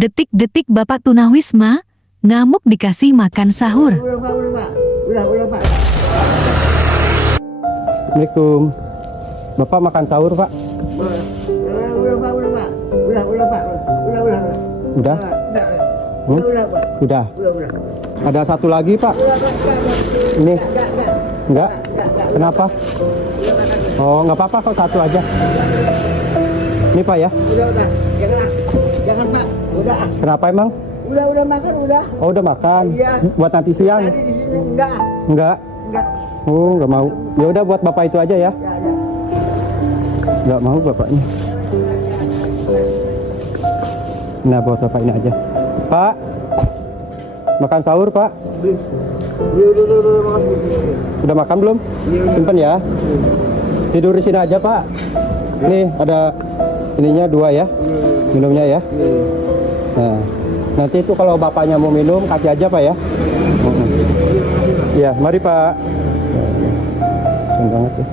Detik-detik Bapak Tunawisma ngamuk dikasih makan sahur. Udah, Pak. Assalamualaikum. Bapak makan sahur, Pak? Udah, Pak. Udah, Pak. Udah? Udah, Pak. Udah. Udah. Ada satu lagi, Pak. Ini. Enggak? Kenapa? Oh, nggak apa-apa kok, satu aja. Ini, Pak, ya? Udah. Jangan, Pak. Udah. Kenapa emang? Udah makan, udah. Oh, udah makan. Iya. Buat nanti siang? Tadi di sini enggak. Enggak? Oh, nggak mau. Ya udah, buat Bapak itu aja ya. Ya. Nggak mau bapaknya. Nah, buat Bapak ini aja. Pak, makan sahur, Pak. Udah makan. Udah makan belum? Simpen ya. Tidur di sini aja, Pak. Nih, ada ininya 2 ya. Minumnya ya. Nah, nanti itu kalau bapaknya mau minum, kasih aja, Pak ya. Iya, mari, Pak. Senang banget ya.